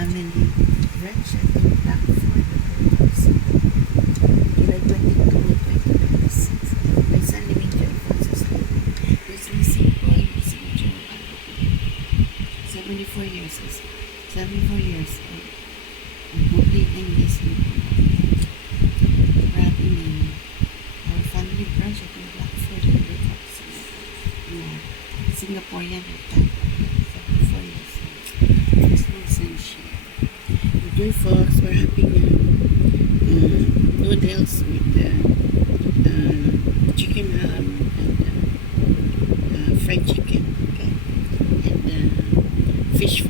family brunch at the Blackford July 22, 2026. May San Remigio Alfonso Street. Business Paul, Signature of 74 years. 74 years. Completing this having our family brunch at the Blackford Singaporean at that 74 years. Joy Fox, we're having noodles with chicken ham and fried chicken, okay, and fish